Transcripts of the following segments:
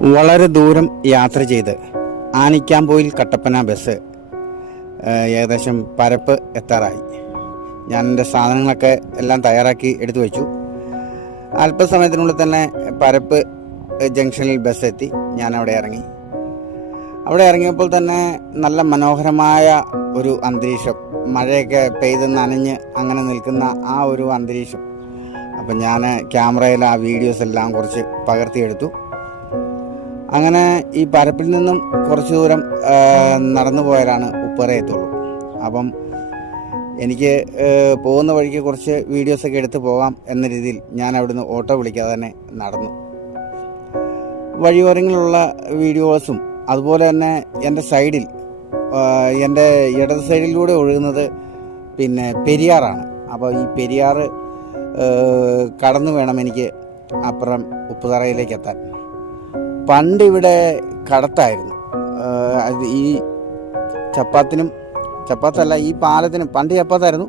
വളരെ ദൂരം യാത്ര ചെയ്ത് ആനിക്കാമ്പോയിൽ കട്ടപ്പന ബസ് ഏകദേശം പരപ്പ് എത്താറായി. ഞാൻ എന്റെ സാധനങ്ങളൊക്കെ എല്ലാം തയ്യാറാക്കി എടുത്തു വെച്ചു. അല്പസമയത്തിനുള്ളിൽ തന്നെ പരപ്പ് ജംഗ്ഷനിൽ ബസ് എത്തി. ഞാൻ അവിടെ ഇറങ്ങി. അവിടെ ഇറങ്ങിയപ്പോൾ തന്നെ നല്ല മനോഹരമായ ഒരു അന്തരീക്ഷം മഴയൊക്കെ പെയ്ത് നനഞ്ഞ് അങ്ങനെ നിൽക്കുന്ന ആ ഒരു അന്തരീക്ഷം. അപ്പം ഞാൻ ക്യാമറയിൽ ആ വീഡിയോസ് എല്ലാം കുറച്ച് പകർത്തിയെടുത്തു. അങ്ങനെ ഈ പരപ്പിൽ നിന്നും കുറച്ച് ദൂരം നടന്നു പോയാലാണ് ഉപ്പറ എത്തുള്ളൂ. അപ്പം എനിക്ക് പോകുന്ന വഴിക്ക് കുറച്ച് വീഡിയോസൊക്കെ എടുത്ത് പോകാം എന്ന രീതിയിൽ ഞാൻ അവിടുന്ന് ഓട്ടോ വിളിക്കാതെ തന്നെ നടന്നു. വഴിയോരങ്ങളിലുള്ള വീഡിയോസും അതുപോലെ തന്നെ എന്റെ സൈഡിൽ എന്റെ ഇടത് സൈഡിലൂടെ ഒഴുകുന്നത് പിന്നെ പെരിയാറാണ്. അപ്പോൾ ഈ പെരിയാറ് കടന്നു വേണം എനിക്ക് അപ്പുറം ഉപ്പുതറയിലേക്ക് എത്താൻ. പണ്ട് ഇവിടെ കടത്തായിരുന്നു അത് ഈ ചപ്പാത്തിനും ചപ്പാത്തല്ല ഈ പാലത്തിനും പണ്ട് ചപ്പാത്തായിരുന്നു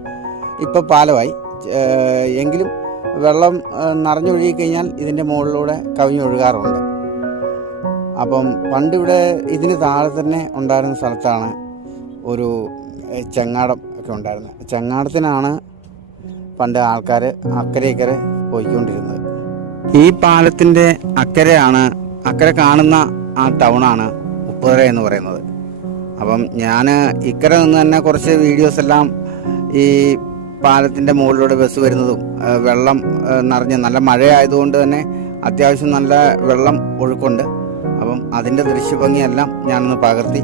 ഇപ്പം പാലമായി. എങ്കിലും വെള്ളം നിറഞ്ഞൊഴുകി കഴിഞ്ഞാൽ ഇതിന്റെ മുകളിലൂടെ കവിഞ്ഞൊഴുകാറുണ്ട് അപ്പം പണ്ട് ഇവിടെ ഇതിന് താഴെ തന്നെ ഉണ്ടായിരുന്ന സ്ഥലത്താണ് ഒരു ചങ്ങാടം ഒക്കെ ഉണ്ടായിരുന്നത്. ചങ്ങാടത്തിനാണ് പണ്ട് ആൾക്കാർ അക്കരെ ഇക്കരെ പോയിക്കൊണ്ടിരുന്നത്. ഈ പാലത്തിന്റെ അക്കരെയാണ് അക്കരെ കാണുന്ന ആ ടൗണാണ് ഉപ്പുതറ എന്ന് പറയുന്നത്. അപ്പം ഞാൻ ഇക്കരെ നിന്ന് തന്നെ കുറച്ച് വീഡിയോസ് എല്ലാം ഈ പാലത്തിന്റെ മുകളിലൂടെ ബസ് വരുന്നതും വെള്ളം നിറഞ്ഞ് നല്ല മഴയായതുകൊണ്ട് തന്നെ അത്യാവശ്യം നല്ല വെള്ളം ഒഴുക്കുണ്ട്. അപ്പം അതിന്റെ ദൃശ്യഭംഗിയെല്ലാം ഞാനൊന്ന് പകർത്തി.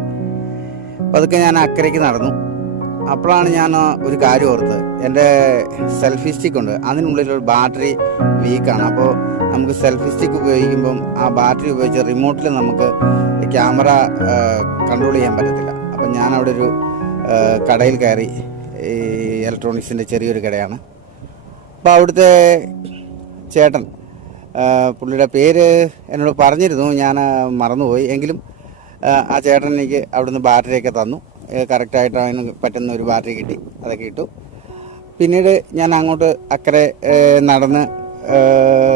പതുക്കെ ഞാൻ അക്കരയ്ക്ക് നടന്നു. അപ്പോഴാണ് ഞാൻ ഒരു കാര്യം ഓർത്തത്. എന്റെ സെൽഫി സ്റ്റിക്ക് ഉണ്ട്. അതിനുള്ളിൽ ഒരു ബാറ്ററി വീക്കാണ് അപ്പോൾ നമുക്ക് സെൽഫി സ്റ്റിക്ക് ഉപയോഗിക്കുമ്പം ആ ബാറ്ററി ഉപയോഗിച്ച് റിമോട്ടിൽ നമുക്ക് ക്യാമറ കൺട്രോൾ ചെയ്യാൻ പറ്റത്തില്ല. അപ്പം ഞാൻ അവിടെ ഒരു കടയിൽ കയറി ഈ ഇലക്ട്രോണിക്സിന്റെ ചെറിയൊരു കടയാണ്. അപ്പോൾ അവിടുത്തെ ചേട്ടൻ പുള്ളിയുടെ പേര് എന്നോട് പറഞ്ഞിരുന്നു. ഞാൻ മറന്നുപോയി. എങ്കിലും ആ, ചേട്ടൻ എനിക്ക് അവിടുന്ന് ബാറ്ററിയൊക്കെ തന്നു. കറക്റ്റായിട്ട് അതിന് പറ്റുന്ന ഒരു ബാറ്ററി കിട്ടി. അതൊക്കെ ഇട്ടു. പിന്നീട് ഞാൻ അങ്ങോട്ട് അക്കരെ നടന്ന്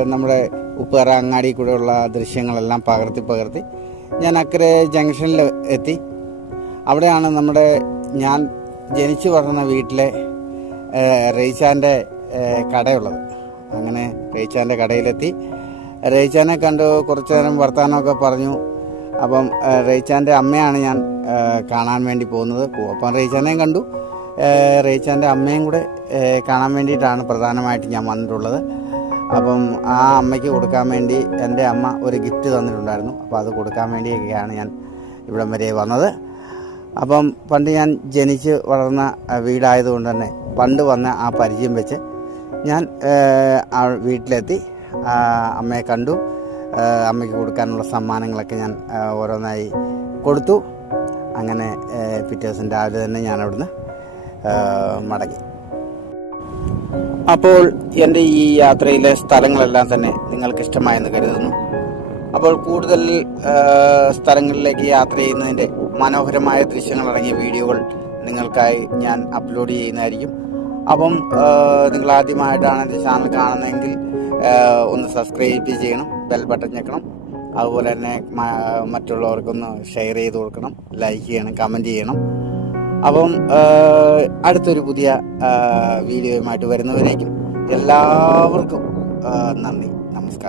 നമ്മുടെ ഉപ്പേറ അങ്ങാടി കൂടെയുള്ള ദൃശ്യങ്ങളെല്ലാം പകർത്തി പകർത്തി ഞാൻ അക്കരെ ജംഗ്ഷനിൽ എത്തി. അവിടെയാണ് നമ്മുടെ ഞാൻ ജനിച്ചു വളർന്ന വീട്ടിലെ റെയ്ച്ചാന്റെ കടയുള്ളത്. അങ്ങനെ റെയ്ച്ചാന്റെ കടയിലെത്തി. റെയ്ച്ചാനെ കണ്ടു കുറച്ചു നേരം വർത്തമാനമൊക്കെ പറഞ്ഞു. അപ്പം റെയ്ച്ചാന്റെ അമ്മയാണ് ഞാൻ കാണാൻ വേണ്ടി പോകുന്നത്. അപ്പം റെയ്ച്ചാനെയും കണ്ടു. റെയ്ച്ചാന്റെ അമ്മയും കൂടെ കാണാൻ വേണ്ടിയിട്ടാണ് പ്രധാനമായിട്ട് ഞാൻ വന്നിട്ടുള്ളത്. അപ്പം ആ അമ്മയ്ക്ക് കൊടുക്കാൻ വേണ്ടി എന്റെ അമ്മ ഒരു ഗിഫ്റ്റ് തന്നിട്ടുണ്ടായിരുന്നു. അപ്പോൾ അത് കൊടുക്കാൻ വേണ്ടിയൊക്കെയാണ് ഞാൻ ഇവിടം വരെ വന്നത്. അപ്പം പണ്ട് ഞാൻ ജനിച്ച് വളർന്ന വീടായതുകൊണ്ട് തന്നെ പണ്ട് വന്ന ആ പരിചയം വെച്ച് ഞാൻ ആ വീട്ടിലെത്തി അമ്മയെ കണ്ടു. അമ്മയ്ക്ക് കൊടുക്കാനുള്ള സമ്മാനങ്ങളൊക്കെ ഞാൻ ഓരോന്നായി കൊടുത്തു. അങ്ങനെ പിറ്റേ ദിവസം രാവിലെ തന്നെ ഞാൻ അവിടുന്ന് മടങ്ങി. അപ്പോൾ എന്റെ ഈ യാത്രയിലെ സ്ഥലങ്ങളെല്ലാം തന്നെ നിങ്ങൾക്ക് ഇഷ്ടമായെന്ന് കരുതുന്നു. അപ്പോൾ കൂടുതൽ സ്ഥലങ്ങളിലേക്ക് യാത്ര ചെയ്യുന്നതിന്റെ മനോഹരമായ ദൃശ്യങ്ങൾ അടങ്ങിയ വീഡിയോകൾ നിങ്ങൾക്കായി ഞാൻ അപ്ലോഡ് ചെയ്യുന്നതായിരിക്കും. അപ്പം നിങ്ങൾ ആദ്യമായിട്ടാണ് എന്റെ ചാനൽ കാണുന്നതെങ്കിൽ ഒന്ന് സബ്സ്ക്രൈബ് ചെയ്യണം ബെൽ ബട്ടൺ ഞെക്കണം. അതുപോലെ തന്നെ മറ്റുള്ളവർക്കൊന്ന് ഷെയർ ചെയ്ത് കൊടുക്കണം ലൈക്ക് ചെയ്യണം കമന്റ് ചെയ്യണം. അപ്പം അടുത്തൊരു പുതിയ വീഡിയോയുമായിട്ട് വരുന്നവരേക്കും എല്ലാവർക്കും നന്ദി. നമസ്കാരം.